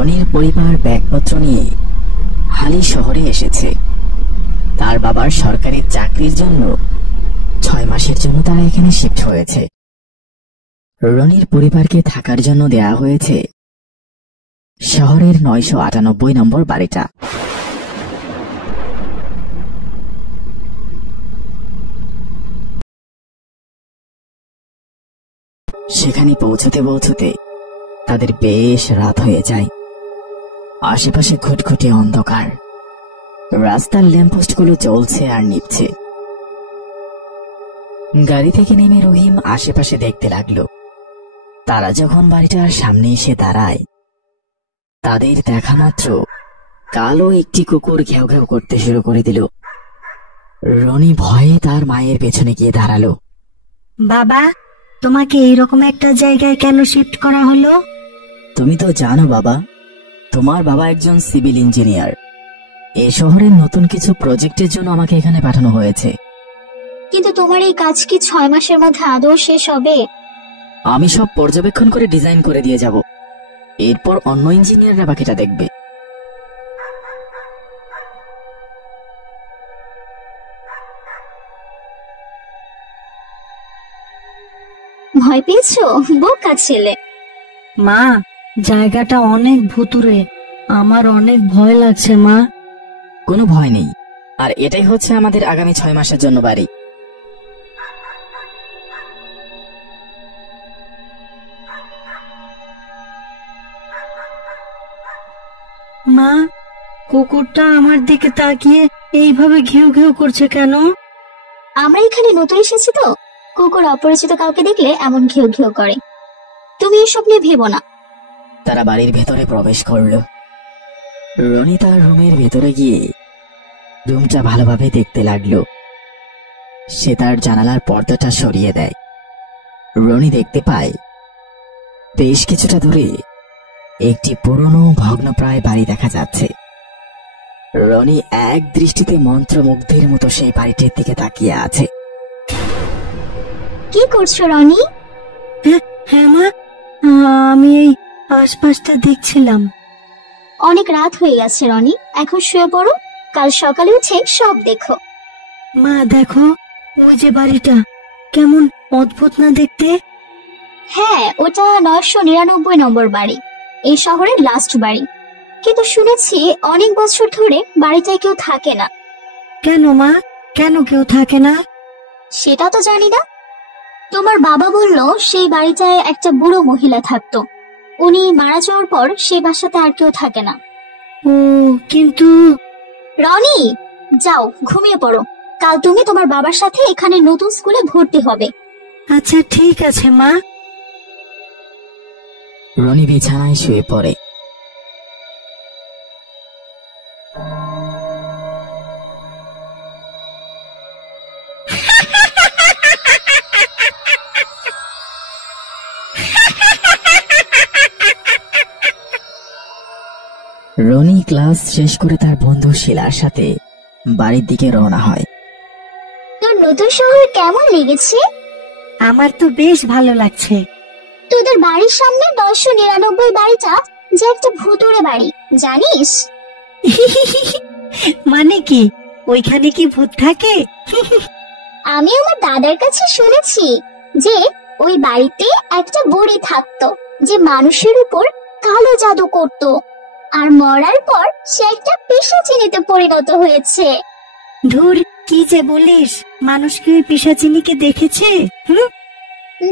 রনির পরিবার ব্যাগপত্র নিয়ে হালি শহরে এসেছে। তার বাবার সরকারি চাকরির জন্য 6 মাসের জন্য তারা এখানে শিফট হয়েছে। রনির পরিবারকে থাকার জন্য দেয়া হয়েছে শহরের 998 নম্বর বাড়িটা। সেখানে পৌঁছতে পৌঁছতে তাদের বেশ রাত হয়ে যায়। আশেপাশে ঘুটঘুটে অন্ধকার, রাস্তার ল্যাম্পপোস্টগুলো জ্বলছে আর নিভছে। গাড়ি থেকে নেমে রহিম আশেপাশে দেখতে লাগলো। তারা যখন বাড়িটার সামনে এসে দাঁড়ায়, তাদের দেখা মাত্র কালো একটি কুকুর ঘেউ ঘেউ করতে শুরু করে দিল। রনি ভয়ে তার মায়ের পেছনে গিয়ে দাঁড়ালো। বাবা, তোমাকে এইরকম একটা জায়গায় কেন শিফট করা হলো? তুমি তো জানো বাবা, তোমার বাবা একজন সিভিল ইঞ্জিনিয়ার। এই শহরের নতুন কিছু প্রজেক্টের জন্য আমাকে এখানে পাঠানো হয়েছে। কিন্তু তোমার এই কাজ কি 6 মাসের মধ্যে আদৌ শেষ হবে? আমি সব পর্যবেক্ষণ করে ডিজাইন করে দিয়ে যাব, এরপর অন্য ইঞ্জিনিয়াররা বাকিটা দেখবে। ভয় পেয়েছো? বোকা ছেলে। মা, জায়গাটা অনেক ভুতুড়ে, আমার অনেক ভয় লাগছে মা। কোনো ভয় নেই, আর এটাই হচ্ছে আমাদের আগামী 6 মাসের জন্য বাড়ি। মা, কুকুরটা আমার দিকে তাকিয়ে এইভাবে ঘেউ ঘেউ করছে কেন? আমরা এখানে নতুন এসেছি তো, কুকুর অপরিচিত কাউকে দেখলে এমন ঘেউ ঘেউ করে। তুমি এসব নিয়ে ভেবো না। তারা বাড়ির ভেতরে প্রবেশ করল। রনি তার রুমের ভেতরে গিয়ে রুমটা ভালোভাবে দেখতে লাগলো। সে তার জানালার পর্দাটা সরিয়ে দেয়। রনি দেখতে পায় বেশ কিছুটা দূরে একটি পুরনো ভগ্নপ্রায় বাড়ি দেখা যাচ্ছে। রনি এক দৃষ্টিতে মন্ত্রমুগ্ধের মতো সেই বাড়িটির দিকে তাকিয়ে আছে। কি করছো রনি? হ্যাঁ মা, আমি এই আশপাশটা দেখছিলাম। অনেক রাত হয়ে গেছে রনি, এখন শুয়ে পড়ো, কাল সকালে উঠে সব দেখো। মা দেখো, ওই যে বাড়িটা, কেমন অদ্ভুত না দেখতে? হ্যাঁ, ওটা 999 নম্বর বাড়ি, এই শহরের লাস্ট বাড়ি। কিন্তু শুনেছি অনেক বছর ধরে বাড়িটায় কেউ থাকে না। কেন মা, কেন কেউ থাকে না? সেটা তো জানি না। তোমার বাবা বললো সেই বাড়িটায় একটা বুড়ো মহিলা থাকতো। উনি মারা যাওয়ার পর সেই বাসাতে আর কেউ থাকে না। ও, কিন্তু রনি, যাও ঘুমিয়ে পড়ো, কাল তুমি তোমার বাবার সাথে এখানে নতুন স্কুলে ভর্তি হবে। আচ্ছা ঠিক আছে মা। রনি বিছানায় শুয়ে পড়ে। রনি ক্লাস শেষ করে তার বন্ধু শিলার সাথে বাড়ির দিকে রওনা হয়। তোর নতুন শহর কেমন লেগেছে? আমার তো বেশ ভালো লাগছে। তোদের বাড়ির সামনে 999 বাড়িটা যে একটা ভুতুড়ে বাড়ি, জানিস? মানে কি, ওইখানে কি ভূত থাকে? আমি আমার দাদার কাছে শুনেছি যে ওই বাড়িতে একটা বুড়ি থাকতো যে মানুষের উপর কালো জাদু করত, আর মরার পর সে একটা পিশাচিনিতে পরিণত হয়েছে। ধুর, কি যে বলিস, মানুষ কি ওই পিশাচিনিকে দেখেছে?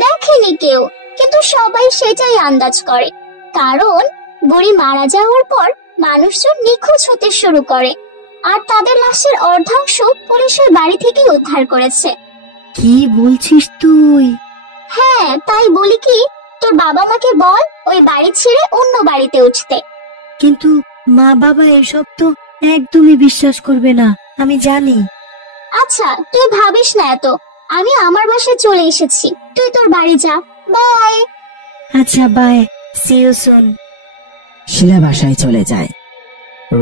দেখেনি কেউ, কিন্তু সবাই সেটাই আন্দাজ করে, কারণ বুড়ি মারা যাওয়ার পর মানুষজন নিখোঁজ হতে শুরু করে, আর তাদের লাশের অর্ধাংশ পুলিশের বাড়ি থেকে উদ্ধার করেছে। কি বলছিস তুই? হ্যাঁ, তাই বলি কি, তোর বাবা মাকে বল ওই বাড়ি ছেড়ে অন্য বাড়িতে উঠতে। কিন্তু মা বাবা এসব তো একদমই বিশ্বাস করবে না, আমি জানি। আচ্ছা, তুই ভাবিস না এত, আমি আমার বাসায় চলে এসেছি, তুই তোর বাড়ি যা। বাই। আচ্ছা বাই, সি ইউ সুন। শিলা বাসায় চলে যায়।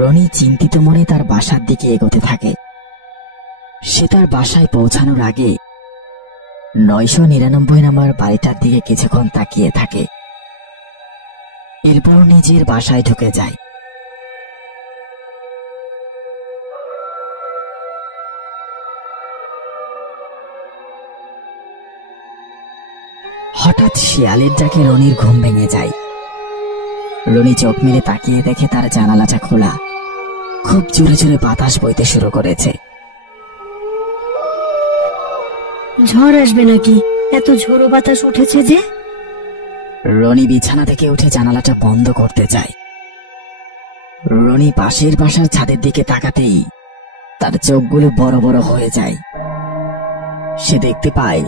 রনি চিন্তিত মনে তার বাসার দিকে এগোতে থাকে। সে তার বাসায় পৌঁছানোর আগে 999 নম্বর বাড়িটার দিকে কিছুক্ষণ তাকিয়ে থাকে। এরপর নিজের বাসায় ঢুকে যায়। হঠাৎ শিয়ালের ডাকে রনির ঘুম ভেঙে যায়। রনি চোখ মেলে তাকিয়ে দেখে তার জানালাটা খোলা, খুব জোরে জোরে বাতাস বইতে শুরু করেছে। ঝড় আসবে নাকি? এত ঝোড়ো বাতাস উঠেছে যে। রনি বিছানা থেকে উঠে জানালাটা বন্ধ করতে যায়। রনি পাশের বাসার ছাদের দিকে তাকাতেই তার চোখগুলো বড় বড় হয়ে যায়। সে দেখতে পায়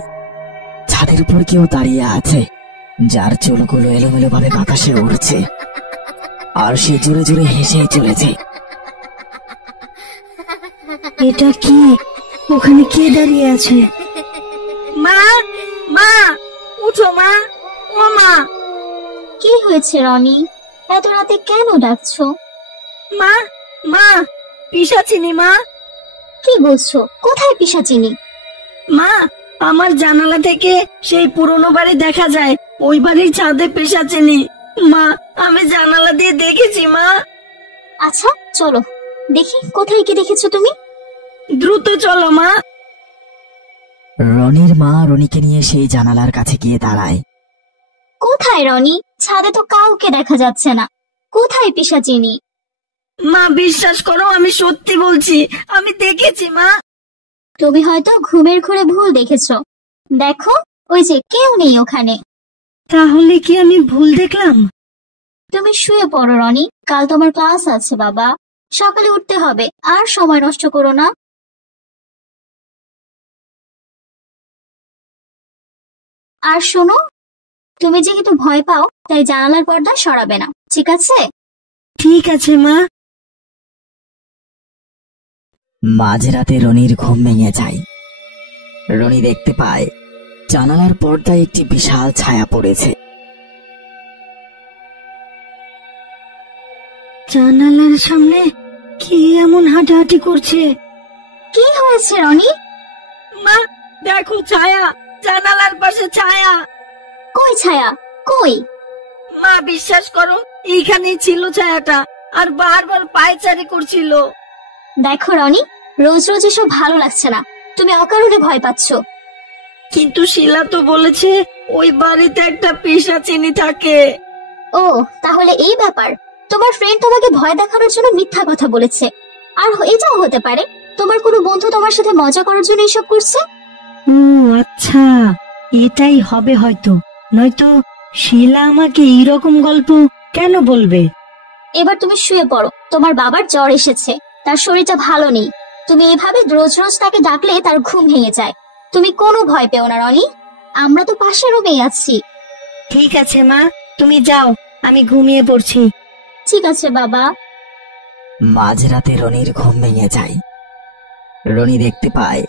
ছাদের উপর কেউ দাঁড়িয়ে আছে, যার চুলগুলো এলোমেলো ভাবে বাতাসে উড়ছে, আর সে জোরে জোরে হেসে চলেছে। এটা কি? ওখানে কে দাঁড়িয়ে আছে? মা, মা, উঠো মা, ও মা। কি হয়েছে রনি? এত রাতে কেন ডাকছো? মা, মা, পিশাচিনি মা। কি বলছো? কোথায় পিশাচিনি? মা, আমার জানালা থেকে সেই পুরনো বাড়ি দেখা যায়, ওই বাড়ির ছাদে পিশাচিনি। মা, আমি জানালা দিয়ে দেখেছি মা। আচ্ছা চলো দেখি, কোথায় কি দেখেছো তুমি? দ্রুত চলো মা। রনির মা রনিকে নিয়ে সেই জানালার কাছে গিয়ে দাঁড়ায়। কোথায় রনি? ছাদে তো কাউকে দেখা যাচ্ছে না। কোথায় পিশাচিনি? মা, বিশ্বাস করো, আমি সত্যি বলছি, আমি দেখেছি মা। তুমি হয়তো ঘুমের ঘোরে ভুল দেখেছো। দেখো, ওই যে কেউ নেই ওখানে। তাহলে কি আমি ভুল দেখলাম? তুমি শুয়ে পড়ো রনি, কাল তোমার ক্লাস আছে বাবা। সকালে উঠতে হবে, আর সময় নষ্ট করো না। আর শোনো, তুমি যেহেতু ভয় পাও তাই জানালার পর্দা সরাবে না, ঠিক আছে? ঠিক আছে মা। মাঝরাতে রনির ঘুম ভেঙে যায়। রনি দেখতে পায় জানালার পর্দায় একটি বিশাল ছায়া পড়েছে। জানালার সামনে কি এমন হাঁটাহাঁটি করছে? কি হয়েছে রনি? মা, দেখো ছায়া, জানালার পাশে ছায়া। কই ছায়া? কই? মা, বিশ্বাস করো, এইখানেই ছিল ছায়াটা, আর বারবার পায়চারি করছিল। দেখো রনি, রোজ রোজ এসব ভালো লাগছে না। তুমি অকারণে ভয় পাচ্ছ। কিন্তু শিলা তো বলেছে ওই বাড়িতে একটা পিশাচিনি থাকে। ও, তাহলে এই ব্যাপার। তোমার ফ্রেন্ড তোমাকে ভয় দেখানোর জন্য মিথ্যা কথা বলেছে। আর এটাও হতে পারে তোমার কোনো বন্ধু তোমার সাথে মজা করার জন্য এসব করছে। ও আচ্ছা, এটাই হবে হয়তো, নয়তো শিলা আমাকে এইরকম গল্প কেন বলবে? এবার তুমি শুয়ে পড়ো, তোমার বাবার জ্বর এসেছে, তার শরীরটা ভালো নেই। তুমি এভাবে রোজ রোজ তাকে ডাকলে তার ঘুম ভেঙে যায়। তুমি কোনো ভয় পেও না রনি, আমরা তো পাশের রুমেই আছি। ঠিক আছে মা, তুমি যাও, আমি ঘুমিয়ে পড়ছি। ঠিক আছে বাবা। মাঝরাতে রনির ঘুম ভেঙে যায়। রনি দেখতে পায়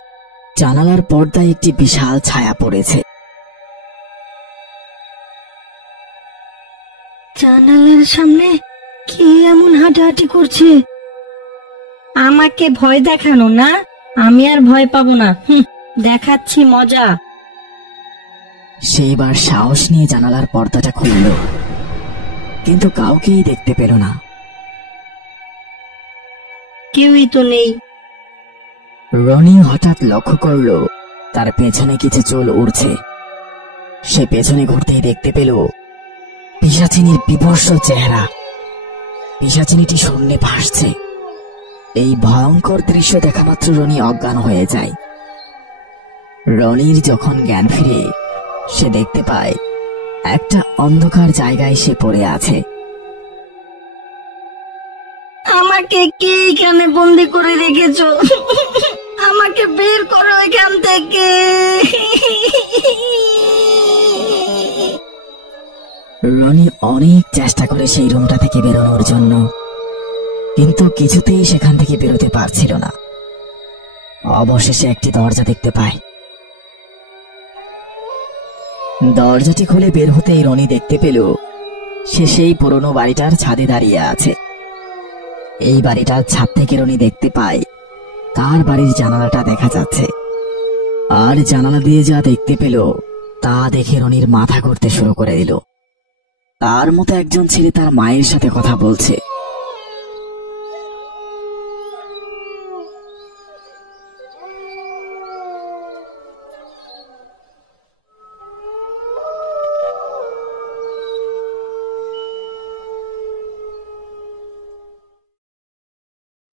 জানালার পর্দায় একটি বিশাল ছায়া পড়েছে। জানালার সামনে কি এমন হাঁটাহাঁটি করছে? আমাকে ভয় দেখানো না? আমি আর ভয় পাবো না, দেখাচ্ছি মজা। সে এবার সাহস নিয়ে জানালার পর্দাটা খুলল, কিন্তু কাউকেই দেখতে পেল না। কেউই তো নেই। রনি হঠাৎ লক্ষ্য করল তার পেছনে কিছু চুল উড়ছে। সে পেছনে ঘুরতেই দেখতে পেল পিশাচিনীর বিভৎস চেহারা। পিশাচিনীটি শূন্যে ভাসছে। এই ভয়ঙ্কর দৃশ্য দেখা মাত্র রনি অজ্ঞান হয়ে যায়। রনির যখন জ্ঞান ফিরে, সে দেখতে পায় একটা অন্ধকার জায়গায় সে পড়ে আছে। আমাকে কে এখানে বন্দি করে রেখেছো? আমাকে বের করো এখান থেকে। রনি অনেক চেষ্টা করে সেই রুমটা থেকে বেরোনোর জন্য, কিন্তু কিছুতেই সেখান থেকে বেরোতে পারছিল না। অবশেষে একটি দরজা দেখতে পায়। দরজাটি খুলে বের হতেই রনি দেখতে পেল সে সেই পুরনো বাড়িটার ছাদে দাঁড়িয়ে আছে। এই বাড়িটার ছাদ থেকে রনি দেখতে পায় তার বাড়ির জানালাটা দেখা যাচ্ছে। আর জানালা দিয়ে যা দেখতে পেল তা দেখে রনির মাথা ঘুরতে শুরু করে দিল। তার মতো একজন ছেলে তার মায়ের সাথে কথা বলছে।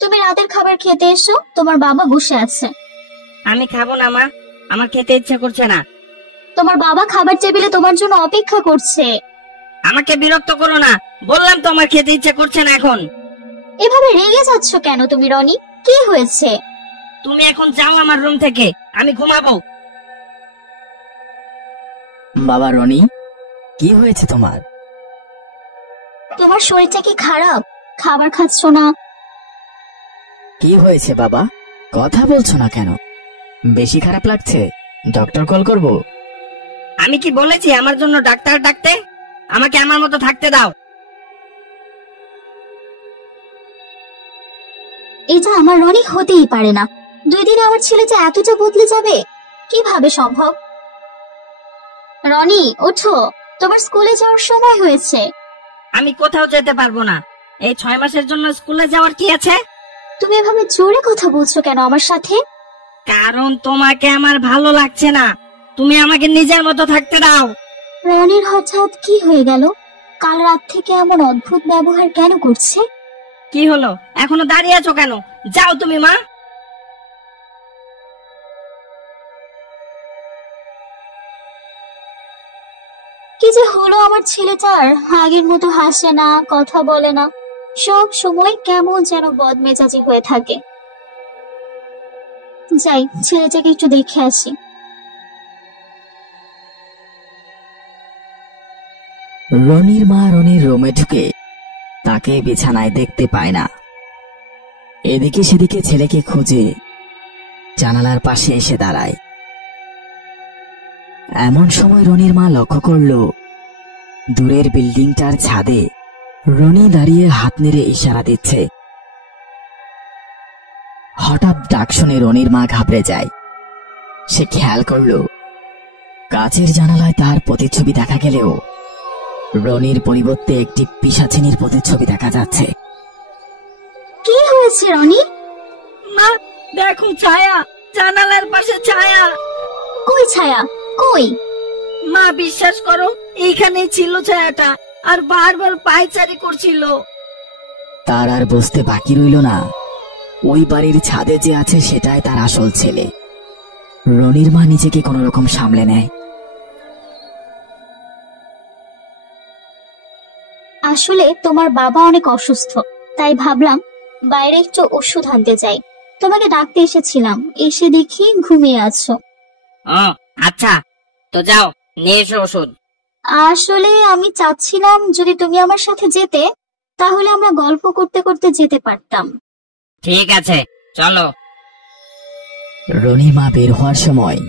তুমি রাতের খাবার খেতে এসো, তোমার বাবা বসে আছে। আমি খাবো না মা, আমার খেতে ইচ্ছা করছে না। তোমার বাবা খাবার টেবিলে তোমার জন্য অপেক্ষা করছে। আমাকে বিরক্ত করো না, বললাম তো আমার খেতে ইচ্ছা করছে না এখন। এভাবে রেগে যাচ্ছ কেন তুমি রনি? কি হয়েছে? তুমি এখন যাও আমার রুম থেকে, আমি ঘুমাবো। বাবা রনি, কি হয়েছে তোমার? তোমার শরীরটা কি খারাপ? খাবার খাচ্ছ না? কি হয়েছে বাবা? কথা বলছো না কেন? বেশি খারাপ লাগছে? ডক্টর কল করব? আমি কি বলেছি আমার জন্য ডাক্তার ডাকতে? আমাকে আমার মতো থাকতে দাও। এটা আমার রনি হতেই পারে না। 2 দিনে আমার ছেলেটা এতটা বদলে যাবে, কিভাবে সম্ভব? রনি ওঠো, তোমার স্কুলে যাওয়ার সময় হয়েছে। আমি কোথাও যেতে পারবো না। এই 6 মাসের জন্য স্কুলে যাওয়ার কি আছে? তুমি এভাবে জোরে কথা বলছো কেন আমার সাথে? কারণ তোমাকে আমার ভালো লাগছে না। তুমি আমাকে নিজের মতো থাকতে দাও। রনির হঠাৎ কি হয়ে গেল? কাল রাত থেকে এমন অদ্ভুত ব্যবহার কেন করছে? কি হলো? এখনো দাঁড়িয়ে আছো কেন? যাও তুমি মা। কি যে হলো আমার ছেলেটার? আগের মতো হাসে না, কথা বলে না, সব সময় কেমন যেন বদমেজাজি হয়ে থাকে। যাই, ছেলেটাকে একটু দেখে আসি। রনির মা রনির রুমে ঢুকে তাকে বিছানায় দেখতে পায় না। এদিকে সেদিকে ছেলেকে খুঁজে জানালার পাশে এসে দাঁড়ায়। এমন সময় রনির মা লক্ষ্য করল দূরের বিল্ডিংটার ছাদে রনি দাঁড়িয়ে হাত নেড়ে ইশারা দিচ্ছে। হঠাৎ ডাক শুনে রনির মা ঘাবড়ে যায়। সে খেয়াল করল কাচের জানালায় তার প্রতিচ্ছবি দেখা গেলেও রনির পরিবর্তে একটি পিশাচিনীর প্রতিচ্ছবি দেখা যাচ্ছে। কি হয়েছে রনি? মা দেখো, ছায়া, জানালার পাশে ছায়া। কই ছায়া? কই? মা বিশ্বাস করো, এইখানেই ছিল ছায়াটা, আর বারবার পায়চারি করছিল। তার আর বুঝতে বাকি রইল না ওই বাড়ির ছাদে যে আছে সেটাই তার আসল ছেলে। রনির মা নিজেকে কোন রকম সামলে নেয়। আসলে তোমার বাবা অনেক অসুস্থ, তাই ভাবলাম বাইরে একটু ওষুধ আনতে যাই। তোমাকে ডাকতে এসেছিলাম, এসে দেখি ঘুমিয়ে আছো। ও আচ্ছা, তো যাও নিয়ে এসো ওষুধ। আসলে আমি চাচ্ছিলাম যদি তুমি আমার সাথে যেতে, তাহলে আমরা গল্প করতে করতে যেতে পারতাম। ঠিক আছে, চলো। রনির মা বের হওয়ার সময়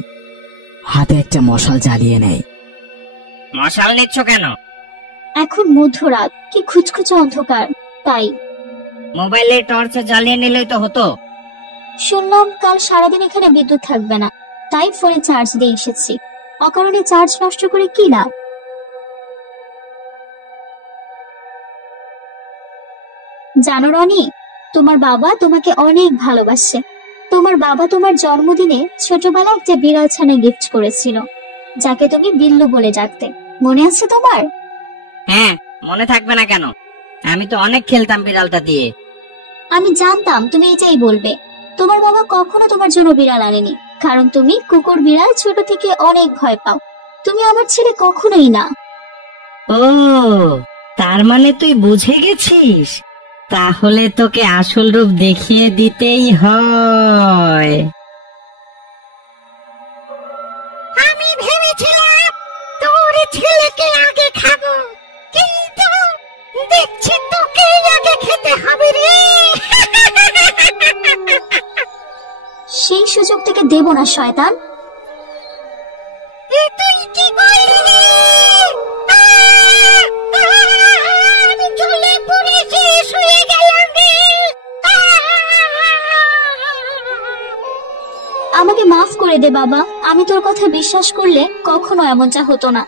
হাতে একটা মশাল জ্বালিয়ে নেয়। মশাল নিচ্ছ কেন? এখন মধ্যরাত, কি খুচখুচে অন্ধকার, তাই। মোবাইলের টর্চে জ্বালিয়ে নিলেই তো হতো। শুনলাম কাল সারাদিন এখানে বিদ্যুৎ থাকবে না, তাই ফোনে চার্জ দিয়ে এসেছি। অকারণে চার্জ নষ্ট করে কি লাভ? জানো রনি, তোমার বাবা তোমাকে অনেক ভালোবাসে। তোমার বাবা তোমার জন্মদিনে ছোটবেলায় একটা বিড়াল ছানা গিফট করেছিল, যাকে তুমি বিল্লু বলে ডাকতে। মনে আছে তোমার? হ্যাঁ, মনে থাকবে না কেন? আমি তো অনেক খেলতাম বিড়ালটা দিয়ে। আমি জানতাম তুমি এটাই বলবে। তোমার বাবা কখনো তোমার জন্য বিড়াল আনেনি, কারণ তুমি কুকুর বিড়াল ছোট থেকে অনেক ভয় পাও। তুমি আমার ছেলে কখনোই না। ও, তার মানে তুই বুঝে গেছিস? তাহলে তোকে আসল রূপ দেখিয়ে দিতেই হয়। আমি ভেবেছিলাম তোর ছেলেকে আগে খাবো, কিন্তু দেখছি তোকে আগে খেতে হবে রে। সেই সুযোগ থেকে দেব না শয়তান। তুই কি করলি? আমি জ্বলে পুড়ে শেষ হয়ে গেলাম রে। আমাকে মাফ করে দে বাবা, আমি তোর কথা বিশ্বাস করলে কখনো এমনটা হতো না।